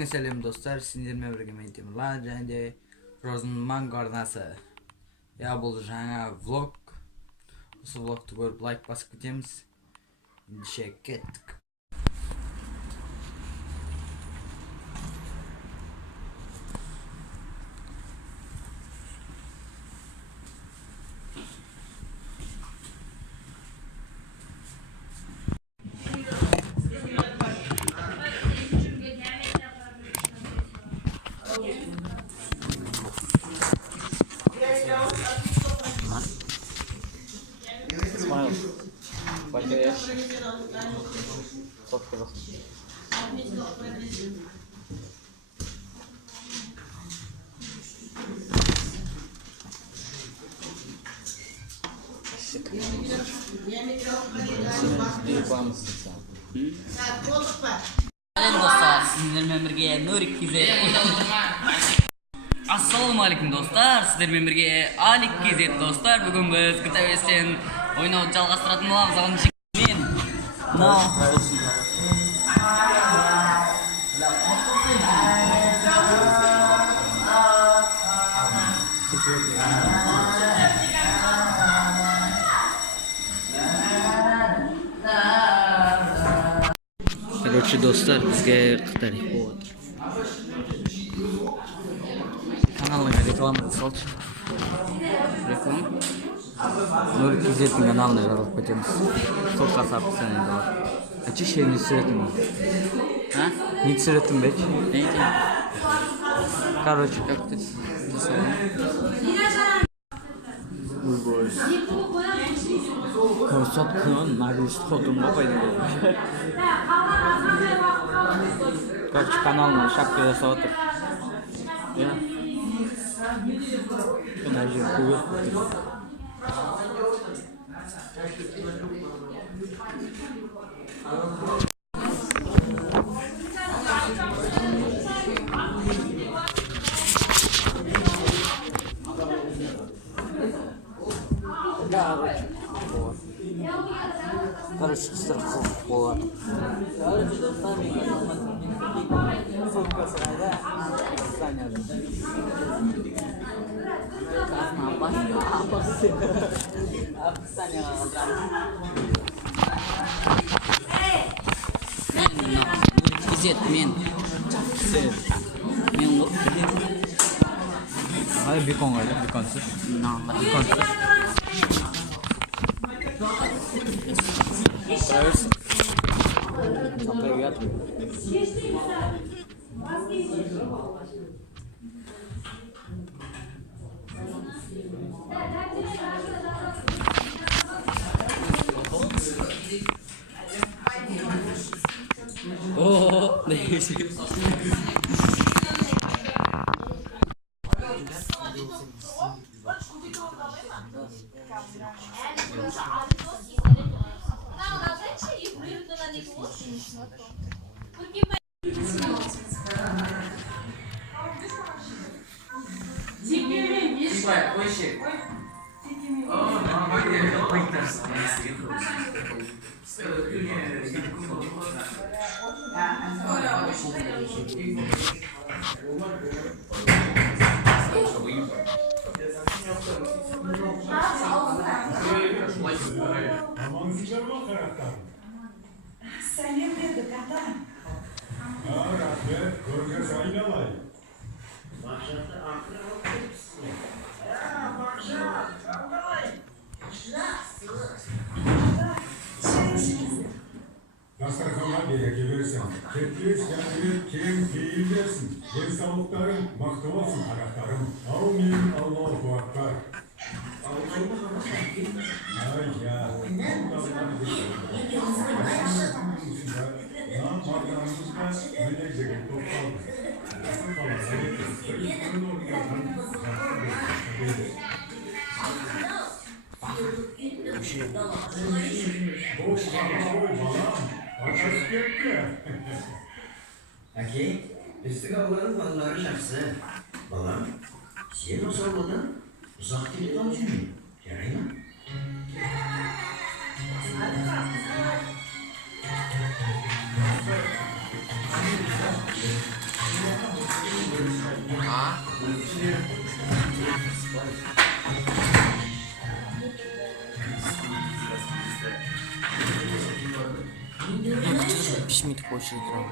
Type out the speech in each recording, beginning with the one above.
Yangi selam dostlar, sizlerle birlikte men Temurlan және Rosenman Garnасы. Ya бұл жаңа влог. Осы влогты көріп лайк басып кетеміз. Ендеше кеттік. Smile. Pakai soft terus. Halo dostlar, sizlerle birlikte Nurik Kize. Assalomu alaykum dostlar, sizlerle birlikte Alik Kize dostlar. Bugün biz Gitavesten o'ynab жалғастыратын боламыз. Алғанша мен. Короче, достар, бізге қытарих болады. Каналына реклама салшы. Реклама. Нурик Кизеттің каналына жазылып кетеміз. Ссылкасы описаниеде бар. Ачи не түсіретін бе? А? Не түсіретін бе? Не екен? Короче, Как ты? Соткан, нагрузит фото мопайды. Короче, каналына шапка жасап отыр. Я. Мына жер көгеріп кеткен. Короче, страховка болады. Men Hadi bikon öyle, bikonsuz. Bikonsuz. Travis. Sampai lihat. Oh, neyse. Сәлем бердік ата. Рахмет, көргеніңіз айналайын. Дастарханға береке берсін. Кетпес жәнібек кең пейіл берсін. Денсаулықтарың мықты болсын, ағақтарым. Аумин, Аллаху акбар. Әке, біздің ауылдың балалары жақсы. Балам, сен осы ауылдан ұзақ телефон жүрме, жарай ма? пішмей қойшы екен.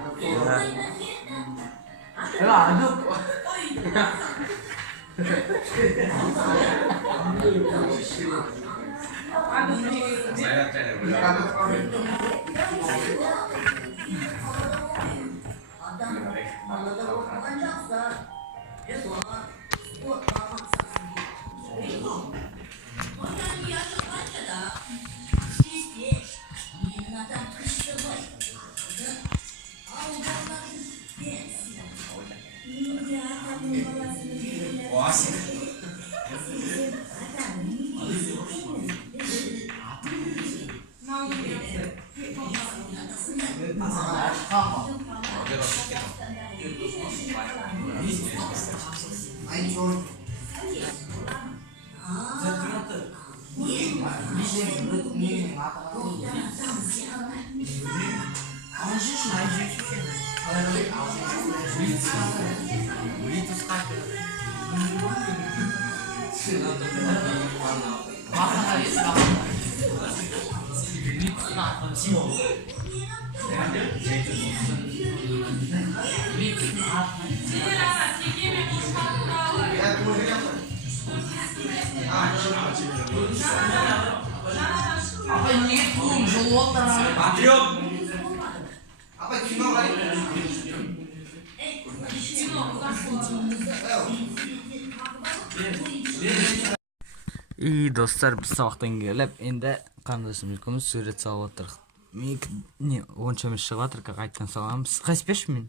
И достар біз сабақтан келіп, енді қандасым екеуміз сурет салып отырық. Не, онша емес шығып жатыр, қайтадан саламыз. Қайсы берші мен?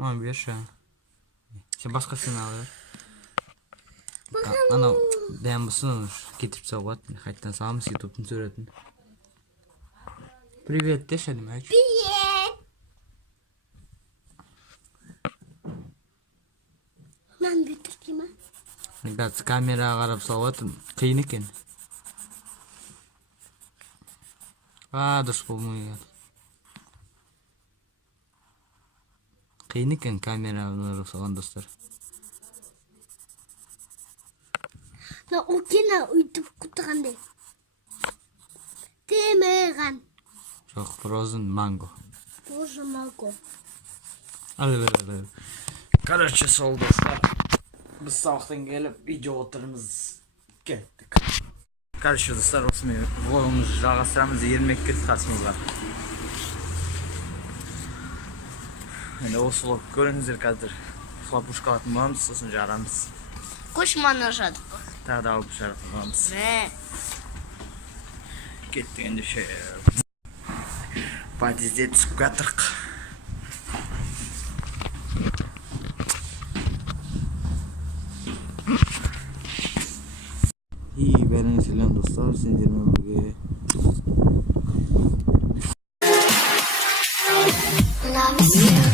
Маған берші. Сен басқа сен ал бер. Анау дәм болсын, кетіріп салып жатыр. Қайтадан саламыз ютубтың суретін. Привет деші демек. Привет! Мен бүйтіп дейма? Ребят, камераға қарап салып жатырмын. Қиын екен. Дұрыс болмай. Қиын екен камераға қарап салған достар. Окена үйтіп құтығандай. Темеған. Жоқ, frozen mango. Frozen mango. Ал. Короче, сол достар. Біз сабақтан келіп, видео отырмыз. Кеттік. Короче, достар, осымен влогымызды жалғастырамыз. Ермек кетті қасымызға. Енді осы влог көріңіздер қазір. Хлопушка алатын боламыз, сосын жарамыз. Қошманы жадық. Тағы да алып жаратын боламыз. Кеттік енді ше. Подъезде түсіп жатырық. И бәріңіз сәлем достар, сендермен бірге. Love you.